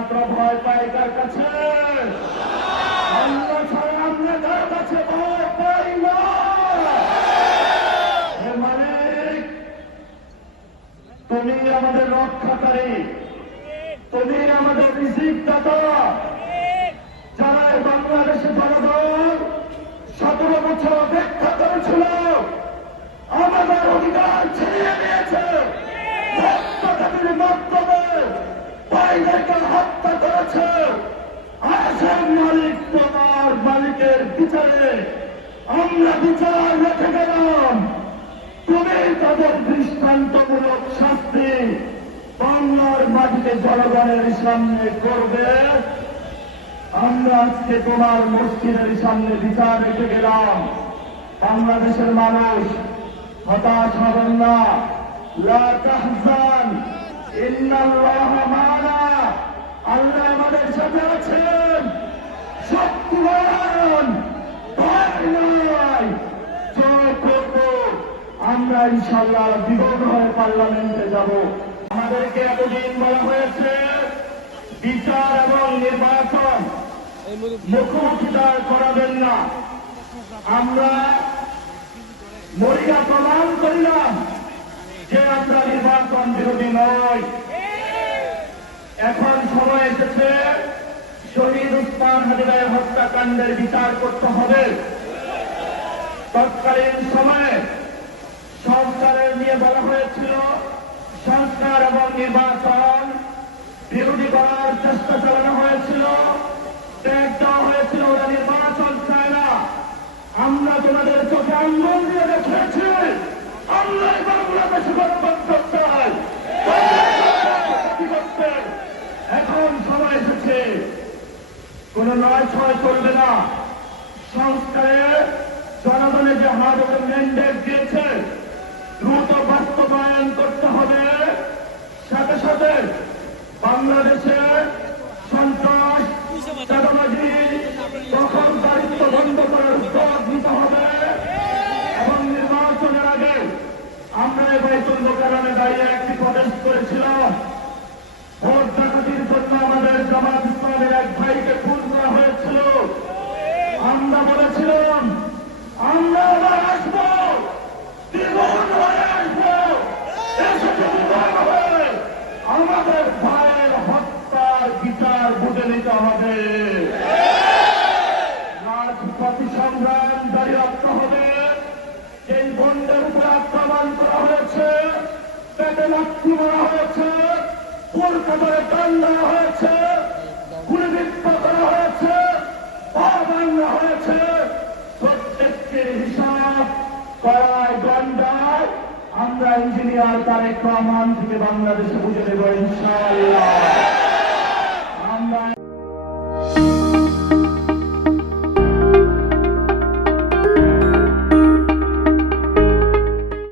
একমাত্র ভয় পাই কার কাছে? আল্লাহ ছাড়া আমরা কার কাছে ভয় পাই না। হে মালিক, তুমি আমাদের রক্ষাকারী, তুমি আমাদের রিজিক দাতা। যারা বাংলাদেশে জনগণ 17 বছর অপেক্ষা করেছিল, আমাদের অধিকার ছিনিয়ে নিয়েছে, রক্তদানের মাধ্যমে ভাইদেরকে হত্যা করেছে। আসল মালিক তোমার মালিকের বিচারে আমরা বিচার রেখে গেলাম। তুমি তাদের দৃষ্টান্তমূলক শাস্তি বাংলার মাটিতে জনগণের সামনে করবে। আমরা আজকে তোমার মসজিদের সামনে বিচার রেখে গেলাম। বাংলাদেশের মানুষ হতাশ হবেন না। লা তাহজান, ইন্নাল্লাহ মা'ানা। আল্লাহ আমাদের সাথে আছেন। শক্তিবান, ভয় নাই। জয় করব, আমরা ইনশাআল্লাহ বিগত হয়ে পার্লামেন্টে যাব। আমাদেরকে এতদিন বলা হয়েছে বিচার এবং নির্বাচন মুখোমুখি দাঁড় করাবেন না। আমরা মরিয়া প্রমাণ করিলাম যে আমরা নির্বাচন বিরোধী নই। এখন সময় এসেছে শহীদ উসমান হাদির হত্যাকাণ্ডের বিচার করতে হবে। তৎকালীন সময়ে সংস্কারের নিয়ে বলা হয়েছিল সংস্কার এবং নির্বাচন বিরোধী করার চেষ্টা চালানো হয়েছিল, ট্যাগ দেওয়া হয়েছিল, ওরা নির্বাচন চায় না। আমরা তোমাদের চোখে আঙ্গুল দিয়ে দেখিয়েছি আমরা বাংলাদেশে গণতন্ত্র চাই। এখন সময় এসেছে, কোন নয় ছয় চলবে না। সংস্কারে জনগণের যে হাজার ম্যান্ডেট দিয়েছে দ্রুত বাস্তবায়ন করতে হবে। সাথে সাথে বাংলাদেশে সন্ত্রাস, চাঁদাবাজি, দখলদারিত্ব বন্ধ করার উদ্যোগ নিতে হবে এবং নির্বাচনের আগে আমরা এই বাইতুল মোকাররমে দাঁড়িয়ে একটি প্রটেস্ট করেছিলাম। ভোট ডাকাতির জন্য আমাদের জামাত ইসলামের এক ভাইকে খুন করা হয়েছিল। আমরা বলেছিলাম আমরা আবার আসবো, দ্বিগুণ হয়ে আসবো, এসে দ্বিগুণ হয়ে আমাদের ভাইয়ের হত্যার বিচার বুঝে নিতে হবে। রাজপথী সংগ্রাম জারি রাখতে হবে। এই বন্ডের উপরে আক্রমণ করা হয়েছে, পেটে লাথি মারা হয়েছে, কলকাতায় টান দেওয়া হয়েছে, গুলিবিদ্ধ করা হয়েছে, পা ভাঙা হয়েছে। প্রত্যেকটির হিসাব করায় গন্ডায় আমরা ইঞ্জিনিয়ার তারেক রহমান থেকে বাংলাদেশে বুঝে দেব ইনশাআল্লাহ।